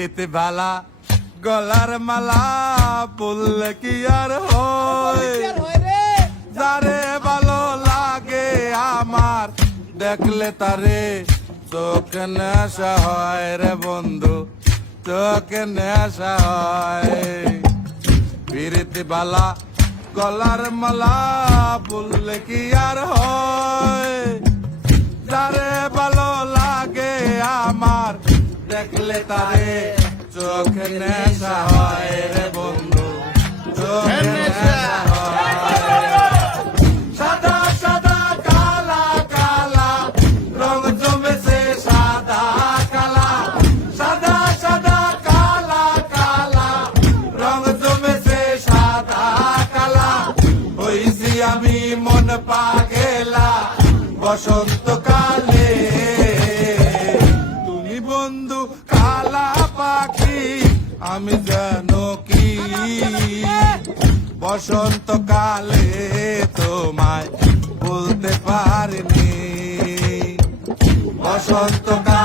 পিরিতি বালা গলার মালা বললে কি আর হয় যারে ভালো লাগে আমার দেখলে তারে চোখ নেশা হয় রে বন্ধু চোখ নেশা হয় পিরিতি বালা গলার মালা বললে কি আর হয় যারে ভালো লাগে আমার দেখলে তারে চোখ নেশা হয় রে বন্ধু চোখ নেশা হয় সাদা সাদা কালা কালা রং জমেছে সাদা কালা সাদা সাদা কালা কালা রং জমেছে সাদা কালা হইছি আমি মন পাগেলা বসন্তকালে তুমি বন্ধু কালা পাখি আমি জানো কি বসন্তকালে তোমায় বলতে পারিনি বসন্তকাল